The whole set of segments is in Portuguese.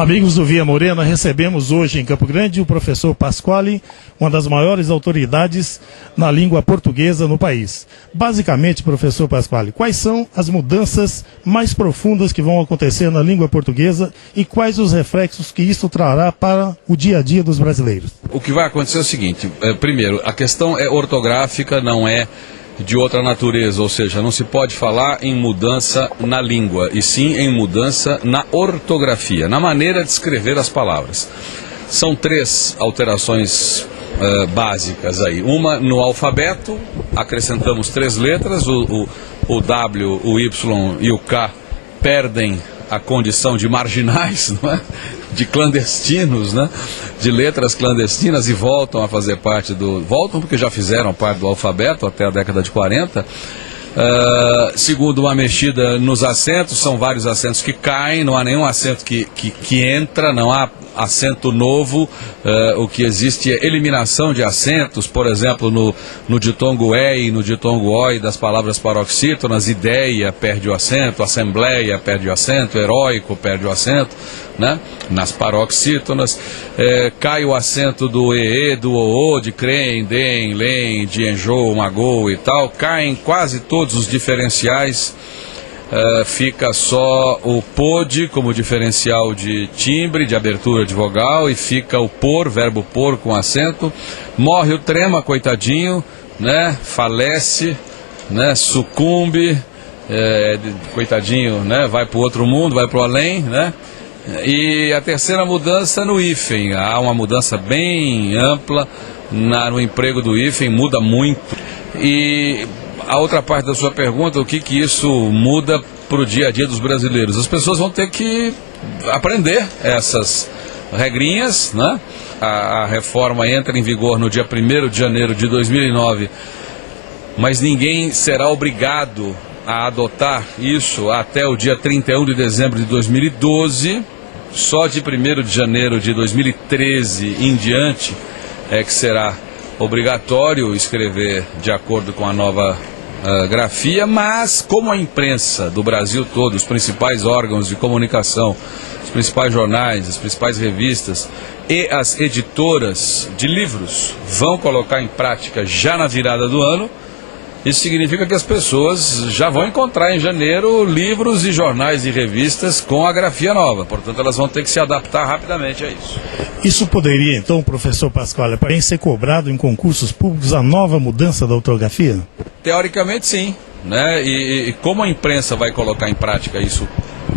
Amigos do Via Morena, recebemos hoje em Campo Grande o professor Pasquale, uma das maiores autoridades na língua portuguesa no país. Basicamente, professor Pasquale, quais são as mudanças mais profundas que vão acontecer na língua portuguesa e quais os reflexos que isso trará para o dia a dia dos brasileiros? O que vai acontecer é o seguinte, primeiro, a questão é ortográfica, não é de outra natureza, ou seja, não se pode falar em mudança na língua, e sim em mudança na ortografia, na maneira de escrever as palavras. São três alterações básicas aí. Uma no alfabeto, acrescentamos 3 letras, o W, o Y e o K perdem a condição de marginais, não é? De clandestinos, né? De letras clandestinas, e voltam a fazer parte do... Voltam porque já fizeram parte do alfabeto até a década de 40. Segundo, uma mexida nos acentos, são vários acentos que caem, não há nenhum acento que entra, não há acento novo. O que existe é eliminação de acentos, por exemplo, no ditongo E e no ditongo O das palavras paroxítonas, ideia perde o acento, assembleia perde o acento, heróico perde o acento, né? Nas paroxítonas. Cai o acento do EE, do OO, de CREM, DEM, LEM, de ENJOU, MAGOU e tal, caem quase todos os diferenciais. Fica só o POD como diferencial de timbre, de abertura de vogal, e fica o POR, verbo POR com acento. Morre o trema, coitadinho, né? Falece, né? Sucumbe, coitadinho, né? Vai para o outro mundo, vai para o além, né? E a terceira mudança no hífen, há uma mudança bem ampla no emprego do hífen, muda muito. E a outra parte da sua pergunta, o que isso muda para o dia a dia dos brasileiros? As pessoas vão ter que aprender essas regrinhas, né? A reforma entra em vigor no dia 1º de janeiro de 2009, mas ninguém será obrigado a adotar isso até o dia 31 de dezembro de 2012, só de 1º de janeiro de 2013 em diante é que será obrigatório escrever de acordo com a nova grafia. Mas como a imprensa do Brasil todo, os principais órgãos de comunicação, os principais jornais, as principais revistas e as editoras de livros vão colocar em prática já na virada do ano, isso significa que as pessoas já vão encontrar em janeiro livros e jornais e revistas com a grafia nova. Portanto, elas vão ter que se adaptar rapidamente a isso. Isso poderia, então, professor Pasquale, para ser cobrado em concursos públicos a nova mudança da ortografia? Teoricamente, sim, né? E como a imprensa vai colocar em prática isso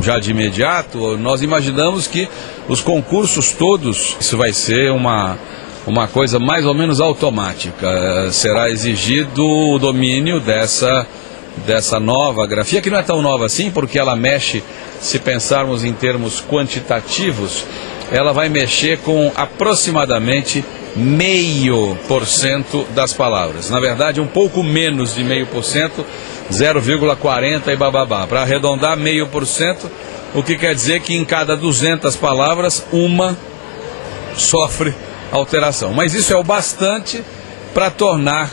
já de imediato, nós imaginamos que os concursos todos, isso vai ser uma coisa mais ou menos automática. Será exigido o domínio dessa nova grafia, que não é tão nova assim, porque ela mexe, se pensarmos em termos quantitativos, ela vai mexer com aproximadamente 0,5% das palavras. Na verdade, um pouco menos de 0,5%, 0,40 e bababá. Para arredondar 0,5%, o que quer dizer que em cada 200 palavras, uma sofre alteração. Mas isso é o bastante para tornar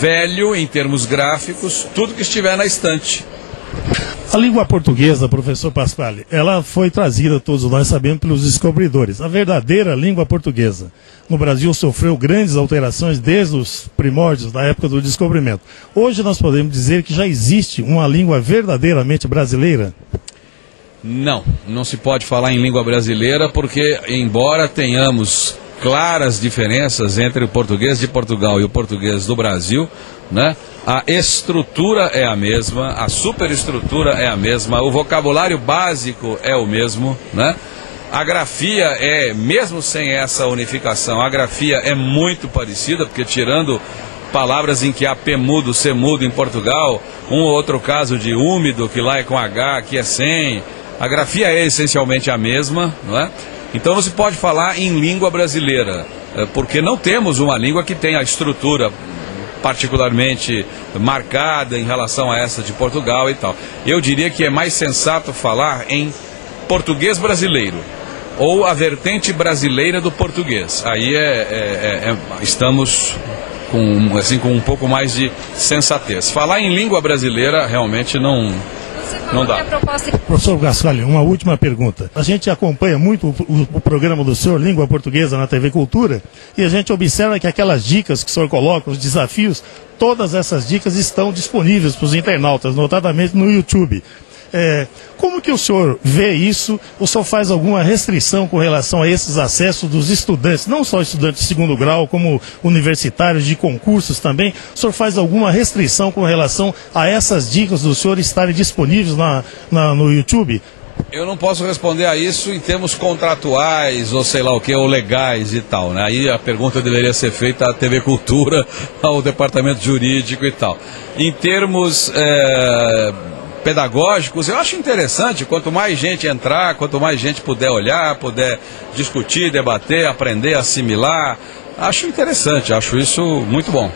velho, em termos gráficos, tudo que estiver na estante. A língua portuguesa, professor Pasquale, ela foi trazida, todos nós sabemos, pelos descobridores. A verdadeira língua portuguesa no Brasil sofreu grandes alterações desde os primórdios da época do descobrimento. Hoje nós podemos dizer que já existe uma língua verdadeiramente brasileira? Não se pode falar em língua brasileira porque, embora tenhamos claras diferenças entre o português de Portugal e o português do Brasil, né? A estrutura é a mesma, a superestrutura é a mesma, o vocabulário básico é o mesmo, né? A grafia mesmo sem essa unificação, a grafia é muito parecida, porque tirando palavras em que há P mudo, C mudo em Portugal, um ou outro caso de úmido, que lá é com H, aqui é sem, a grafia é essencialmente a mesma, não é? Então não se pode falar em língua brasileira, porque não temos uma língua que tenha a estrutura particularmente marcada em relação a essa de Portugal e tal. Eu diria que é mais sensato falar em português brasileiro, ou a vertente brasileira do português. Aí estamos com um pouco mais de sensatez. Falar em língua brasileira realmente não Não dá. Professor Pasquale, uma última pergunta. A gente acompanha muito o programa do senhor, Língua Portuguesa, na TV Cultura, e a gente observa que aquelas dicas que o senhor coloca, os desafios, todas essas dicas estão disponíveis para os internautas, notadamente no YouTube. Como que o senhor vê isso? O senhor faz alguma restrição com relação a esses acessos dos estudantes, não só estudantes de segundo grau, como universitários de concursos também? O senhor faz alguma restrição com relação a essas dicas do senhor estarem disponíveis no YouTube? Eu não posso responder a isso em termos contratuais, ou sei lá o que, ou legais e tal, né? Aí a pergunta deveria ser feita à TV Cultura, ao departamento jurídico e tal. Em termos pedagógicos, eu acho interessante, quanto mais gente entrar, quanto mais gente puder olhar, puder discutir, debater, aprender, assimilar, acho interessante, acho isso muito bom.